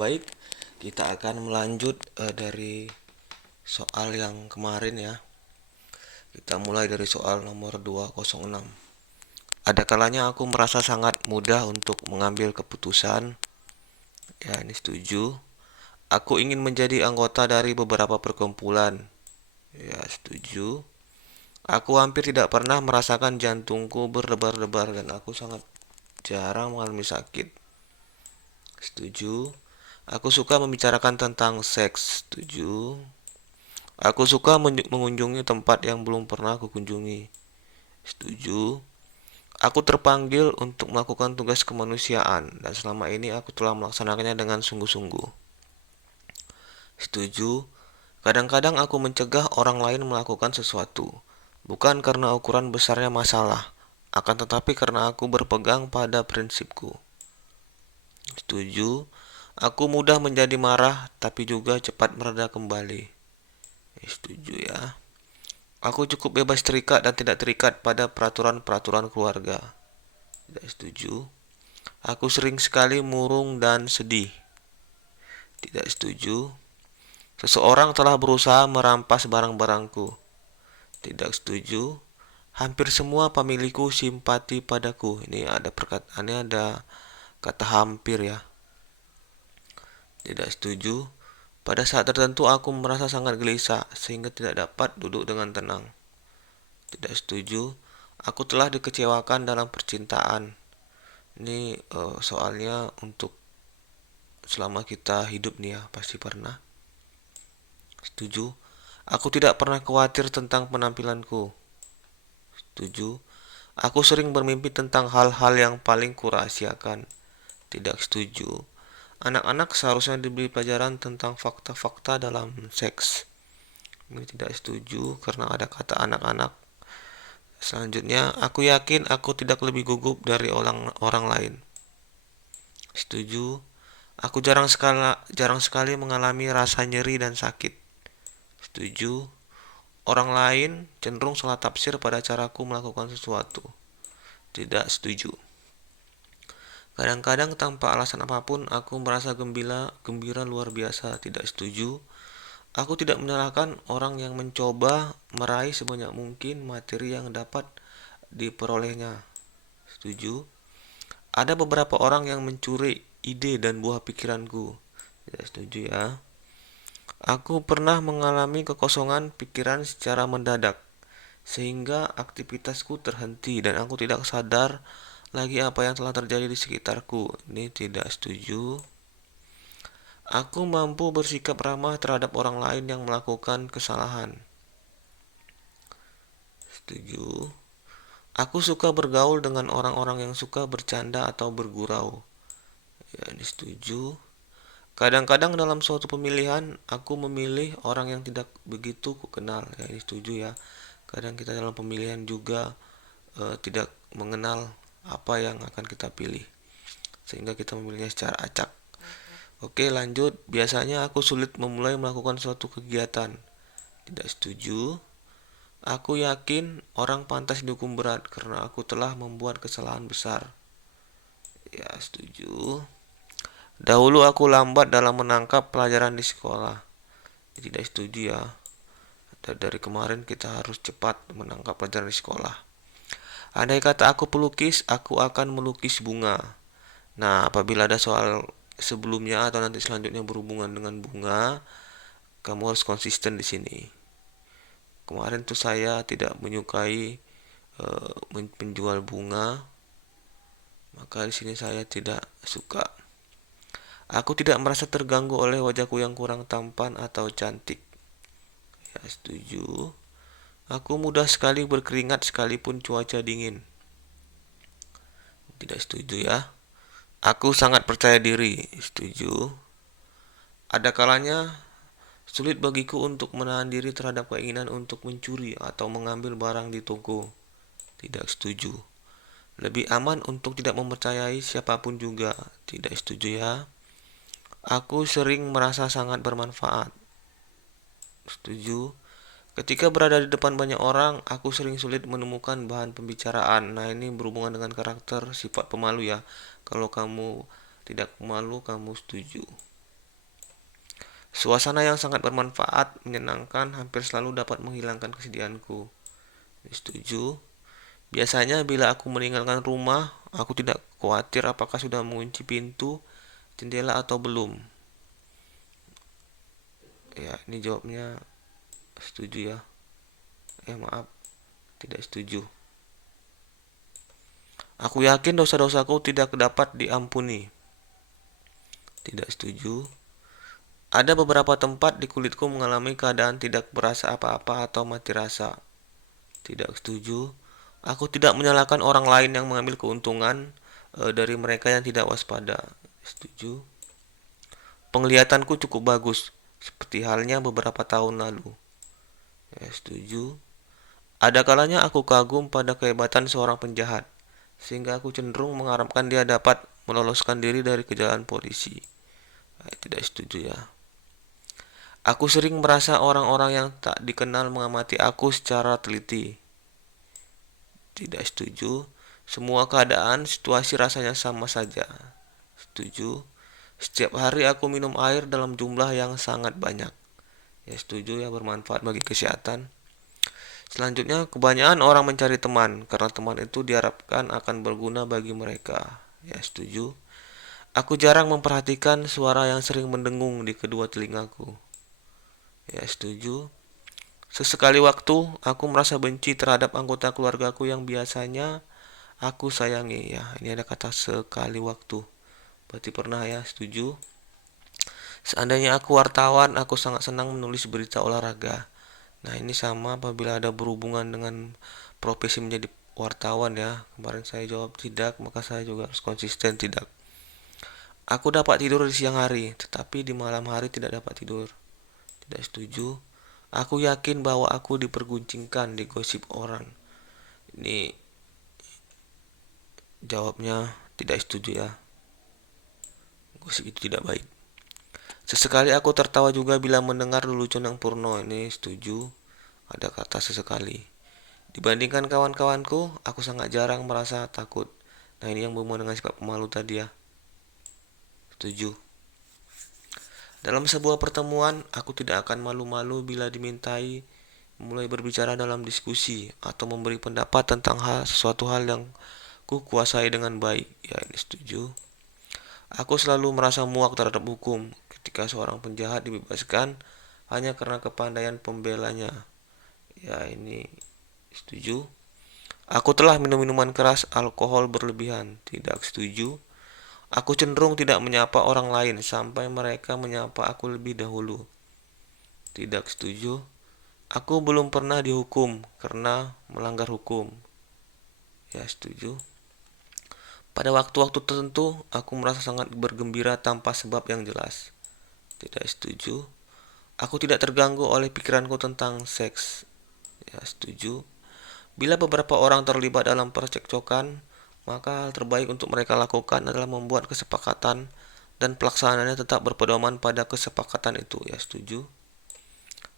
Baik, kita akan melanjut dari soal yang kemarin ya. Kita mulai dari soal nomor 206. Ada kalanya aku merasa sangat mudah untuk mengambil keputusan. Ya, ini setuju. Aku ingin menjadi anggota dari beberapa perkumpulan. Ya, setuju. Aku hampir tidak pernah merasakan jantungku berdebar-debar dan aku sangat jarang mengalami sakit. Setuju. Aku suka membicarakan tentang seks. Setuju. Aku suka mengunjungi tempat yang belum pernah aku kunjungi. Setuju. Aku terpanggil untuk melakukan tugas kemanusiaan dan selama ini aku telah melaksanakannya dengan sungguh-sungguh. Setuju. Kadang-kadang aku mencegah orang lain melakukan sesuatu, bukan karena ukuran besarnya masalah, akan tetapi karena aku berpegang pada prinsipku. Setuju. Aku mudah menjadi marah, tapi juga cepat mereda kembali. Setuju ya. Aku cukup bebas terikat dan tidak terikat pada peraturan-peraturan keluarga. Tidak setuju. Aku sering sekali murung dan sedih. Tidak setuju. Seseorang telah berusaha merampas barang-barangku. Tidak setuju. Hampir semua pemilikku simpati padaku. Ini ada perkataannya, ada kata hampir ya. Tidak setuju. Pada saat tertentu aku merasa sangat gelisah sehingga tidak dapat duduk dengan tenang. Tidak setuju. Aku telah dikecewakan dalam percintaan. Ini soalnya untuk selama kita hidup nih ya, pasti pernah. Setuju. Aku tidak pernah khawatir tentang penampilanku. Setuju. Aku sering bermimpi tentang hal-hal yang paling kurahasiakan. Tidak setuju. Anak-anak seharusnya diberi pelajaran tentang fakta-fakta dalam seks. Ini tidak setuju karena ada kata anak-anak. Selanjutnya, aku yakin aku tidak lebih gugup dari orang lain. Setuju. Aku jarang sekali mengalami rasa nyeri dan sakit. Setuju. Orang lain cenderung salah tafsir pada caraku melakukan sesuatu. Tidak setuju. Kadang-kadang tanpa alasan apapun aku merasa gembira luar biasa. Tidak setuju. Aku tidak menyalahkan orang yang mencoba meraih sebanyak mungkin materi yang dapat diperolehnya. Setuju. Ada beberapa orang yang mencuri ide dan buah pikiranku. Tidak setuju ya. Aku pernah mengalami kekosongan pikiran secara mendadak, sehingga aktivitasku terhenti dan aku tidak sadar lagi apa yang telah terjadi di sekitarku. Ini tidak setuju. Aku mampu bersikap ramah terhadap orang lain yang melakukan kesalahan. Setuju. Aku suka bergaul dengan orang-orang yang suka bercanda atau bergurau. Ya, ini setuju. Kadang-kadang dalam suatu pemilihan, aku memilih orang yang tidak begitu kukenal. Ya, ini setuju ya. Kadang kita dalam pemilihan juga tidak mengenal apa yang akan kita pilih, sehingga kita memilihnya secara acak. Oke, lanjut. Biasanya aku sulit memulai melakukan suatu kegiatan. Tidak setuju. Aku yakin orang pantas dihukum berat karena aku telah membuat kesalahan besar. Ya, setuju. Dahulu aku lambat dalam menangkap pelajaran di sekolah. Tidak setuju ya. Dari kemarin kita harus cepat menangkap pelajaran di sekolah. Andai kata aku pelukis, aku akan melukis bunga. Nah, apabila ada soal sebelumnya atau nanti selanjutnya berhubungan dengan bunga, kamu harus konsisten di sini. Kemarin tuh saya tidak menyukai penjual bunga, maka di sini saya tidak suka. Aku tidak merasa terganggu oleh wajahku yang kurang tampan atau cantik. Ya, setuju. Aku mudah sekali berkeringat sekalipun cuaca dingin. Tidak setuju ya. Aku sangat percaya diri. Setuju. Ada kalanya sulit bagiku untuk menahan diri terhadap keinginan untuk mencuri atau mengambil barang di toko. Tidak setuju. Lebih aman untuk tidak mempercayai siapapun juga. Tidak setuju ya. Aku sering merasa sangat bermanfaat. Setuju. Ketika berada di depan banyak orang, aku sering sulit menemukan bahan pembicaraan. Nah, ini berhubungan dengan karakter sifat pemalu ya. Kalau kamu Tidak malu kamu setuju. Suasana yang sangat bermanfaat, menyenangkan, hampir selalu dapat menghilangkan kesedihanku. Setuju. Biasanya bila aku meninggalkan rumah, aku tidak khawatir apakah sudah mengunci pintu, jendela atau belum. Ya, ini jawabnya setuju ya. Maaf, tidak setuju. Aku yakin dosa-dosaku tidak dapat diampuni. Tidak setuju. Ada beberapa tempat di kulitku mengalami keadaan tidak berasa apa-apa atau mati rasa. Tidak setuju. Aku tidak menyalahkan orang lain yang mengambil keuntungan dari mereka yang tidak waspada. Setuju. Penglihatanku cukup bagus, seperti halnya beberapa tahun lalu. Ya, setuju. Ada kalanya aku kagum pada kehebatan seorang penjahat, sehingga aku cenderung mengharapkan dia dapat meloloskan diri dari kejaran polisi. Tidak setuju ya. Aku sering merasa orang-orang yang tak dikenal mengamati aku secara teliti. Tidak setuju. Semua keadaan, situasi rasanya sama saja. Setuju. Setiap hari aku minum air dalam jumlah yang sangat banyak. Ya setuju ya, bermanfaat bagi kesehatan. Selanjutnya, kebanyakan orang mencari teman karena teman itu diharapkan akan berguna bagi mereka. Ya setuju. Aku jarang memperhatikan suara yang sering mendengung di kedua telingaku. Ya setuju. Sesekali waktu, aku merasa benci terhadap anggota keluargaku yang biasanya aku sayangi. Ya, ini ada kata sekali waktu. Berarti pernah ya, setuju. Seandainya aku wartawan, aku sangat senang menulis berita olahraga. Nah, ini sama apabila ada berhubungan dengan profesi menjadi wartawan ya. Kemarin saya jawab tidak, maka saya juga harus konsisten tidak. Aku dapat tidur di siang hari, tetapi di malam hari tidak dapat tidur. Tidak setuju. Aku yakin bahwa aku diperguncingkan di gosip orang. Ini jawabnya tidak setuju ya. Gosip itu tidak baik. Sesekali aku tertawa juga bila mendengar lelucon yang purno. Ini setuju. Ada kata sesekali. Dibandingkan kawan-kawanku, aku sangat jarang merasa takut. Nah, ini yang berhubungan dengan sifat pemalu tadi ya. Setuju. Dalam sebuah pertemuan, aku tidak akan malu-malu bila dimintai mulai berbicara dalam diskusi atau memberi pendapat tentang sesuatu hal yang ku kuasai dengan baik. Ya, ini setuju. Aku selalu merasa muak terhadap hukum ketika seorang penjahat dibebaskan hanya karena kepandaian pembelanya. Ya, ini setuju. Aku telah minum minuman keras, alkohol berlebihan. Tidak setuju. Aku cenderung tidak menyapa orang lain sampai mereka menyapa aku lebih dahulu. Tidak setuju. Aku belum pernah dihukum karena melanggar hukum. Ya, setuju. Pada waktu-waktu tertentu, aku merasa sangat bergembira tanpa sebab yang jelas. Tidak setuju. Aku tidak terganggu oleh pikiranku tentang seks. Ya, setuju. Bila beberapa orang terlibat dalam percekcokan, maka hal terbaik untuk mereka lakukan adalah membuat kesepakatan dan pelaksanaannya tetap berpedoman pada kesepakatan itu. Ya, setuju.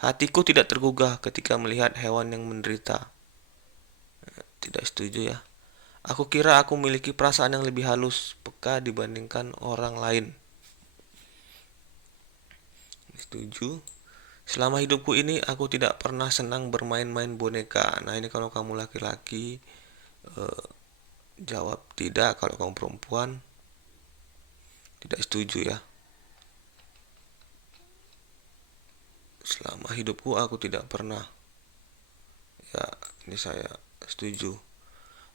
Hatiku tidak tergugah ketika melihat hewan yang menderita. Tidak setuju ya. Aku kira aku memiliki perasaan yang lebih halus, peka dibandingkan orang lain. Setuju. Selama hidupku ini, aku tidak pernah senang bermain-main boneka. Nah, ini kalau kamu laki-laki, eh, jawab tidak. Kalau kamu perempuan, tidak setuju ya. Selama hidupku, aku tidak pernah. Ya, ini saya setuju.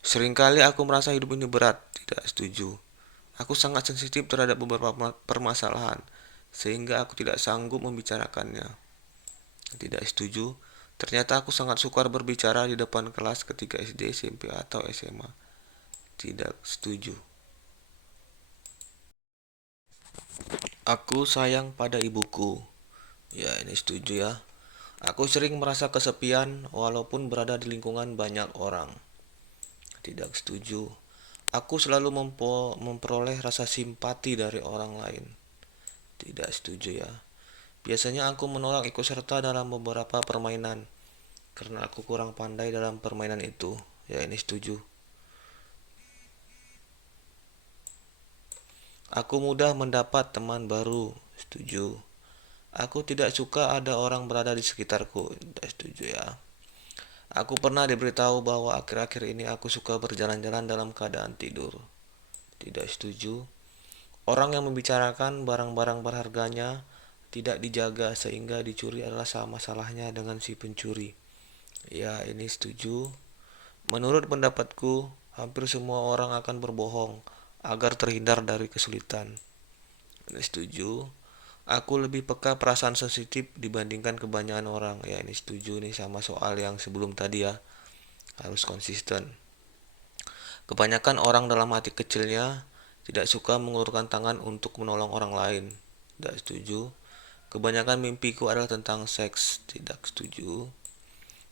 Seringkali aku merasa hidup ini berat. Tidak setuju. Aku sangat sensitif terhadap beberapa permasalahan, sehingga aku tidak sanggup membicarakannya. Tidak setuju. Ternyata aku sangat sukar berbicara di depan kelas ketika SD, SMP, atau SMA. Tidak setuju. Aku sayang pada ibuku. Ya, ini setuju ya. Aku sering merasa kesepian walaupun berada di lingkungan banyak orang. Tidak setuju. Aku selalu memperoleh rasa simpati dari orang lain. Tidak setuju ya. Biasanya aku menolak ikut serta dalam beberapa permainan karena aku kurang pandai dalam permainan itu. Ya, ini setuju. Aku mudah mendapat teman baru. Setuju. Aku tidak suka ada orang berada di sekitarku. Tidak setuju ya. Aku pernah diberitahu bahwa akhir-akhir ini aku suka berjalan-jalan dalam keadaan tidur. Tidak setuju. Orang yang membicarakan barang-barang berharganya tidak dijaga sehingga dicuri adalah sama salahnya dengan si pencuri. Ya, ini setuju. Menurut pendapatku, hampir semua orang akan berbohong agar terhindar dari kesulitan. Ini setuju. Aku lebih peka perasaan sensitif dibandingkan kebanyakan orang. Ya, ini setuju nih sama soal yang sebelum tadi ya. Harus konsisten. Kebanyakan orang dalam hati kecilnya tidak suka mengulurkan tangan untuk menolong orang lain. Tidak setuju. Kebanyakan mimpiku adalah tentang seks. Tidak setuju.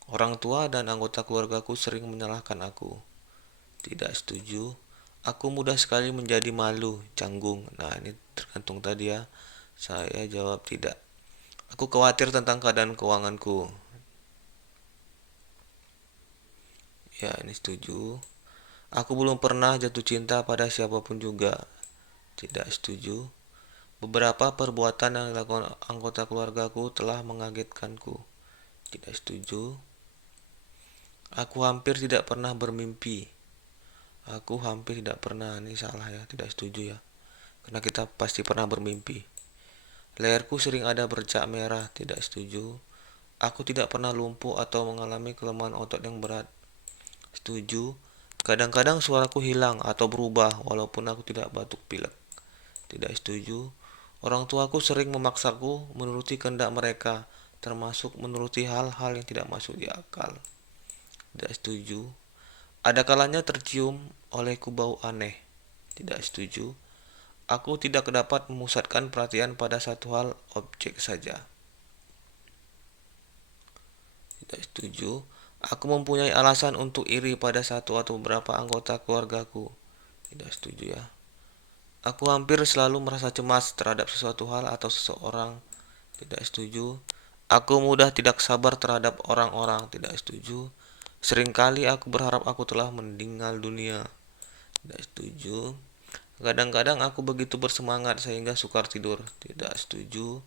Orang tua dan anggota keluargaku sering menyalahkan aku. Tidak setuju. Aku mudah sekali menjadi malu, canggung. Nah, ini tergantung tadi ya. Saya jawab tidak. Aku khawatir tentang keadaan keuanganku. Ya, ini setuju. Aku belum pernah jatuh cinta pada siapapun juga. Tidak setuju. Beberapa perbuatan yang dilakukan anggota keluargaku telah mengagetkanku. Tidak setuju. Aku hampir tidak pernah bermimpi. Aku hampir tidak pernah, ini salah ya, tidak setuju ya. Karena kita pasti pernah bermimpi. Leherku sering ada bercak merah, tidak setuju. Aku tidak pernah lumpuh atau mengalami kelemahan otot yang berat. Setuju. Kadang-kadang suaraku hilang atau berubah walaupun aku tidak batuk pilek. Tidak setuju. Orang tuaku sering memaksaku menuruti kehendak mereka, termasuk menuruti hal-hal yang tidak masuk di akal. Tidak setuju. Ada kalanya tercium olehku bau aneh. Tidak setuju. Aku tidak dapat memusatkan perhatian pada satu hal objek saja. Tidak setuju. Aku mempunyai alasan untuk iri pada satu atau beberapa anggota keluargaku. Tidak setuju ya. Aku hampir selalu merasa cemas terhadap sesuatu hal atau seseorang. Tidak setuju. Aku mudah tidak sabar terhadap orang-orang. Tidak setuju. Seringkali aku berharap aku telah meninggal dunia. Tidak setuju. Kadang-kadang aku begitu bersemangat sehingga sukar tidur. Tidak setuju.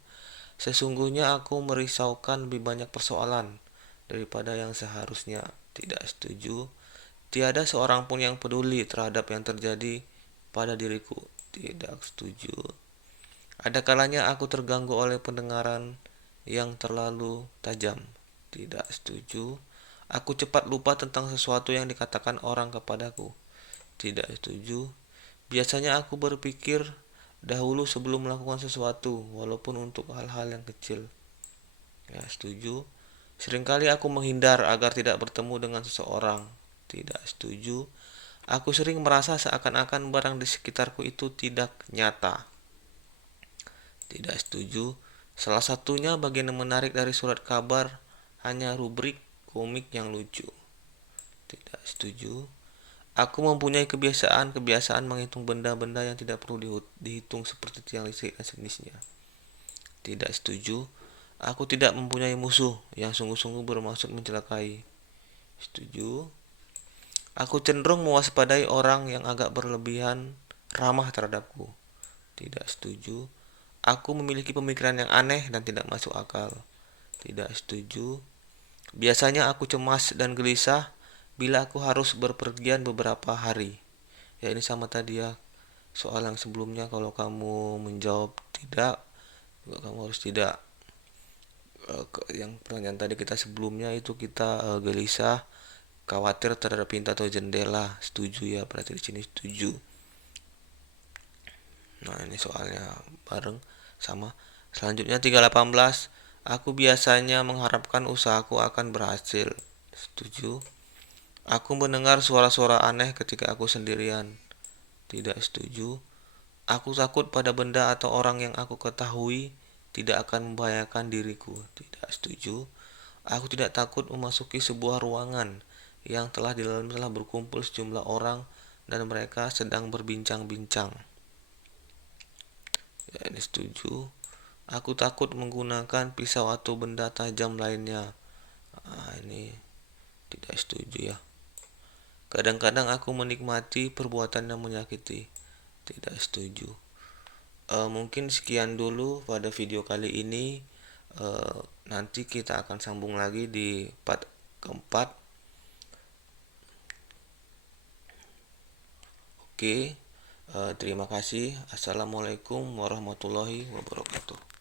Sesungguhnya aku merisaukan lebih banyak persoalan daripada yang seharusnya. Tidak setuju. Tiada seorang pun yang peduli terhadap yang terjadi pada diriku. Tidak setuju. Ada kalanya aku terganggu oleh pendengaran yang terlalu tajam. Tidak setuju. Aku cepat lupa tentang sesuatu yang dikatakan orang kepadaku. Tidak setuju. Biasanya aku berpikir dahulu sebelum melakukan sesuatu, walaupun untuk hal-hal yang kecil. Ya, setuju. Seringkali aku menghindar agar tidak bertemu dengan seseorang. Tidak setuju. Aku sering merasa seakan-akan barang di sekitarku itu tidak nyata. Tidak setuju. Salah satunya bagian yang menarik dari surat kabar hanya rubrik komik yang lucu. Tidak setuju. Aku mempunyai kebiasaan menghitung benda-benda yang tidak perlu dihitung seperti tiang listrik dan sejenisnya. Tidak setuju. Aku tidak mempunyai musuh yang sungguh-sungguh bermaksud mencelakai. Setuju. Aku cenderung mewaspadai orang yang agak berlebihan ramah terhadapku. Tidak setuju. Aku memiliki pemikiran yang aneh dan tidak masuk akal. Tidak setuju. Biasanya aku cemas dan gelisah bila aku harus berpergian beberapa hari. Ya, ini sama tadi ya. Soal yang sebelumnya kalau kamu menjawab tidak, juga kamu harus tidak. Yang pertanyaan tadi kita sebelumnya itu kita gelisah, khawatir terhadap pintu atau jendela. Setuju ya, berarti di sini setuju. Nah, ini soalnya bareng sama. Selanjutnya 318. Aku biasanya mengharapkan usahaku akan berhasil. Setuju. Aku mendengar suara-suara aneh ketika aku sendirian. Tidak setuju. Aku takut pada benda atau orang yang aku ketahui tidak akan membahayakan diriku. Tidak setuju. Aku tidak takut memasuki sebuah ruangan yang telah di dalamnya telah berkumpul sejumlah orang dan mereka sedang berbincang-bincang. Ya, ini setuju. Aku takut menggunakan pisau atau benda tajam lainnya. Ini tidak setuju ya. Kadang-kadang aku menikmati perbuatan yang menyakiti. Tidak setuju. Mungkin sekian dulu pada video kali ini. Eh, Nanti kita akan sambung lagi di part keempat. Oke, terima kasih. Assalamualaikum warahmatullahi wabarakatuh.